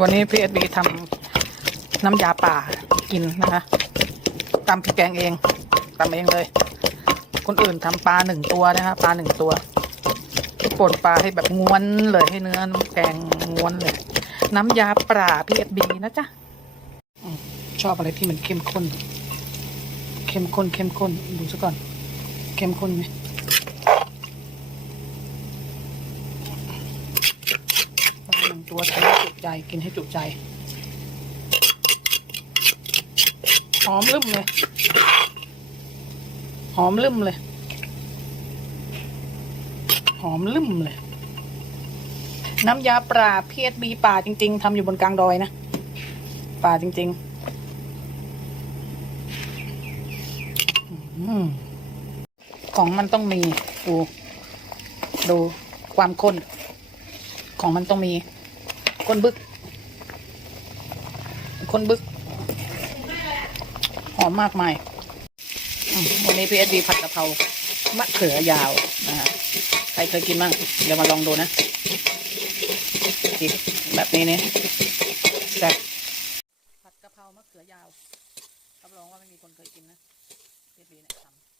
วันนี้พี่เอสบีทำน้ำยาป่ากินนะคะตำพริกแกงเองตำเองเลย คนอื่นทำปลาหนึ่งตัวนะคะปลาหนึ่งตัวป่นปลาให้แบบง้วนเลยให้เนื้อน้ำแกงง้วนเลย น้ำยาป่าพี่เอสบีนะจ๊ะชอบอะไรที่มันเข้มข้น เข้มข้นเข้มข้นดูซะก่อน เข้มข้นไหม ปลาหนึ่งตัวใช้จุใจกินให้จุใจหอมลืมเลยหอมลืมเลยหอมลืมเลย น้ำยาปลาเพียบีป่าจริง ๆทำอยู่บนกลางดอยนะป่าจริง ๆของมันต้องมีดูดูความข้น ของมันต้องมี ข้นบึกข้นบึก หอมมากมายอืมวันนี้พีเอสดีผัดกะเพรามะเขือยาวนะฮะใครเคยกินบ้างเดี๋ยวมาลองดูนะกินแบบนี้เนี่ยแซ่บผัดกะเพรามะเขือยาวรับรองว่าไม่มีคนเคยกินนะพีเอสดีเนี่ยทำ